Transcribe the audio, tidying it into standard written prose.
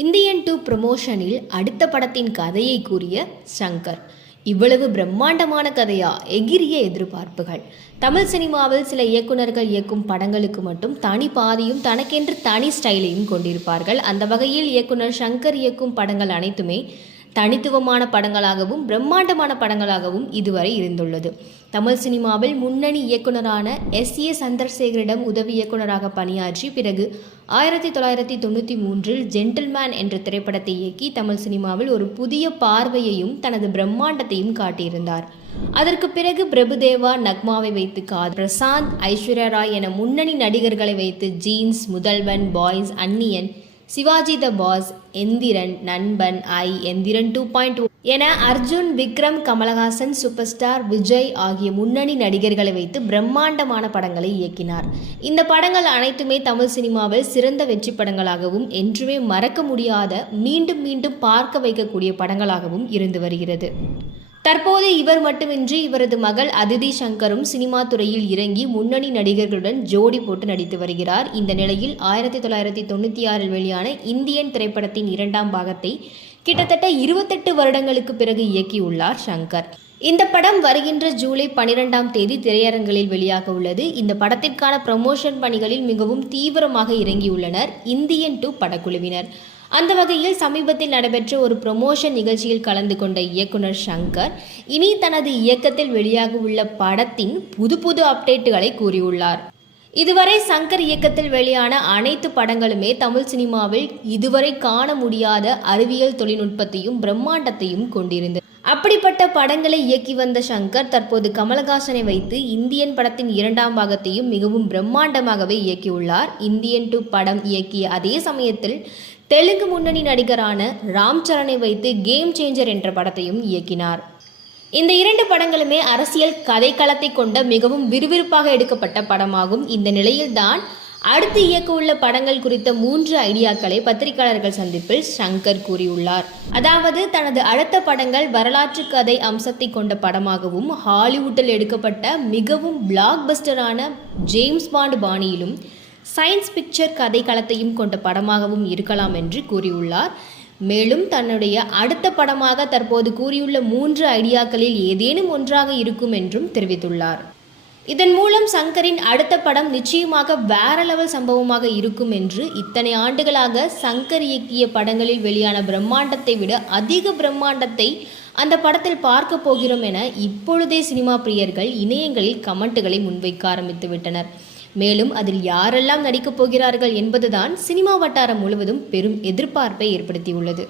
Indian 2 ப்ரமோஷனில் அடுத்த படத்தின் கதையை கூறிய ஷங்கர். இவ்வளவு பிரம்மாண்டமான கதையா? எகிரிய எதிர்பார்ப்புகள். தமிழ் சினிமாவில் சில இயக்குநர்கள் இயக்கும் படங்களுக்கு மட்டும் தனி பாதையும் தனக்கென்று தனி ஸ்டைலையும் கொண்டிருப்பார்கள். அந்த வகையில் இயக்குனர் ஷங்கர் இயக்கும் படங்கள் அனைத்துமே தனித்துவமான படங்களாகவும் பிரம்மாண்டமான படங்களாகவும் இதுவரை இருந்துள்ளது. தமிழ் சினிமாவில் முன்னணி இயக்குனரான S.A. சந்திரசேகரிடம் உதவி இயக்குனராக பணியாற்றி பிறகு 1993 ஜென்டில்மேன் என்ற திரைப்படத்தை இயக்கி தமிழ் சினிமாவில் ஒரு புதிய பார்வையையும் தனது பிரம்மாண்டத்தையும் காட்டியிருந்தார். அதற்கு பிறகு பிரபுதேவா, நக்மாவை வைத்து காதல், பிரசாந்த், ஐஸ்வர்யா ராய் என முன்னணி நடிகர்களை வைத்து ஜீன்ஸ், முதல்வன், பாய்ஸ், அந்நியன், சிவாஜி த பாஸ், எந்திரன், நண்பன், எந்திரன் 2.0 என அர்ஜுன், விக்ரம், கமலஹாசன், சூப்பர் ஸ்டார் விஜய் ஆகிய முன்னணி நடிகர்களை வைத்து பிரம்மாண்டமான படங்களை இயக்கினார். இந்த படங்கள் அனைத்துமே தமிழ் சினிமாவில் சிறந்த வெற்றி படங்களாகவும் என்றுமே மறக்க முடியாத, மீண்டும் மீண்டும் பார்க்க வைக்கக்கூடிய படங்களாகவும் இருந்து வருகிறது. தற்போது இவர் மட்டுமின்றி இவரது மகள் அதிதி ஷங்கரும் சினிமா துறையில் இறங்கி முன்னணி நடிகர்களுடன் ஜோடி போட்டு நடித்து வருகிறார். இந்த நிலையில் 1996 வெளியான இந்தியன் திரைப்படத்தின் 2ஆம் பாகத்தை கிட்டத்தட்ட 28 வருடங்களுக்கு பிறகு இயக்கியுள்ளார் ஷங்கர். இந்த படம் வருகின்ற ஜூலை 12ஆம் தேதி திரையரங்களில் வெளியாக உள்ளது. இந்த படத்திற்கான ப்ரமோஷன் பணிகளில் மிகவும் தீவிரமாக இறங்கியுள்ளனர் இந்தியன் 2 படக்குழுவினர். அந்த வகையில் சமீபத்தில் நடைபெற்ற ஒரு ப்ரமோஷன் நிகழ்ச்சியில் கலந்து கொண்ட இயக்குனர் ஷங்கர் இனி தனது இயக்கத்தில் வெளியாக உள்ள படத்தின் புது அப்டேட்டுகளை கூறியுள்ளார். இதுவரை ஷங்கர் இயக்கத்தில் வெளியான அனைத்து படங்களுமே தமிழ் சினிமாவில் இதுவரை காண முடியாத அறிவியல் தொழில்நுட்பத்தையும் பிரம்மாண்டத்தையும் கொண்டிருந்தது. அப்படிப்பட்ட படங்களை இயக்கி வந்த ஷங்கர் தற்போது கமலஹாசனை வைத்து இந்தியன் படத்தின் 2ஆம் பாகத்தையும் மிகவும் பிரம்மாண்டமாகவே இயக்கியுள்ளார். இந்தியன் 2 படம் இயக்கிய அதே சமயத்தில் தெலுங்கு முன்னணி நடிகரான ராம் சரனை வைத்து கேம் சேஞ்சர் என்ற படத்தையும் இயக்கினார். இந்த 2 படங்களுமே அரசியல் கதைக்களத்தை கொண்ட மிகவும் விறுவிறுப்பாக எடுக்கப்பட்ட படமாகும். இந்த நிலையில்தான் அடுத்து இயக்க உள்ள படங்கள் குறித்த 3 ஐடியாக்களை பத்திரிகையாளர்கள் சந்திப்பில் ஷங்கர் கூறியுள்ளார். அதாவது தனது அடுத்த படங்கள் வரலாற்று கதை அம்சத்தை கொண்ட படமாகவும் ஹாலிவுட்டில் எடுக்கப்பட்ட மிகவும் பிளாக் பஸ்டரான ஜேம்ஸ் பாண்ட் பாணியிலும் சயின்ஸ் பிக்சர் கதைக்களத்தையும் கொண்ட படமாகவும் இருக்கலாம் என்று கூறியுள்ளார். மேலும் தன்னுடைய அடுத்த படமாக தற்போது கூறியுள்ள 3 ஐடியாக்களில் ஏதேனும் ஒன்றாக இருக்கும் என்றும் தெரிவித்துள்ளார். இதன் மூலம் ஷங்கரின் அடுத்த படம் நிச்சயமாக வேற லெவல் சம்பவமாக இருக்கும் என்று இத்தனை ஆண்டுகளாக ஷங்கர் இயக்கிய படங்களில் வெளியான பிரம்மாண்டத்தை விட அதிக பிரம்மாண்டத்தை அந்த படத்தில் பார்க்க போகிறோம் என இப்பொழுதே சினிமா பிரியர்கள் இணையங்களில் கமெண்ட்டுகளை முன்வைக்க ஆரம்பித்து விட்டனர். மேலும் அதில் யாரெல்லாம் நடிக்கப் போகிறார்கள் என்பதுதான் சினிமா வட்டாரம் முழுவதும் பெரும் எதிர்பார்ப்பை ஏற்படுத்தியுள்ளது.